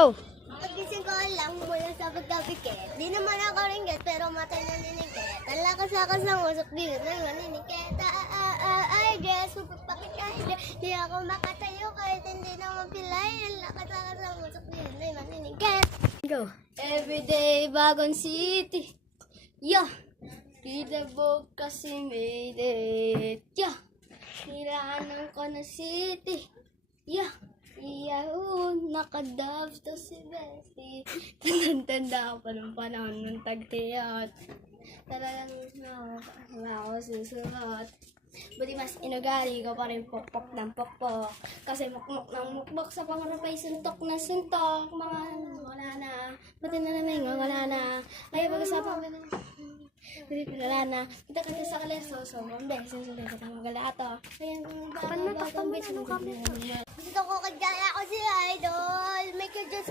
Oh. Pagising ko lang mula sa pagkabikit. Di naman ako ringgit pero mata naninigit. Ang lakas-lakas ng usok din na naninigit. Ay, Diyos, magpapakit ka. Di ako makatayo kahit hindi naman pilay. Ang lakas-lakas ng usok din na naninigit. Go. Everyday bagong city. Yeah. Kidabog kasi made it. Yeah. Kailangan ko na city. Yeah. Yahoo! Nakadab to si Bessie. Tanda-tanda ako pa ng panahon ng tagtiyot. Talagang wala ako susunod. Buti mas inugali ko pa rin pokpok ng pokpok. Kasi mukmok ng mukmok sa pangarap ay suntok na suntok. Mga wala na. Buti na naman wala na. Ay, pag-usapan ko na. Wala na. Kita kasi sa kaleso. So, mambe. Susunod ka na magalato. Ayan, Takpan na, takpan mo na. Anong kamera? gusto ko kagaya ko si Idol. Make your just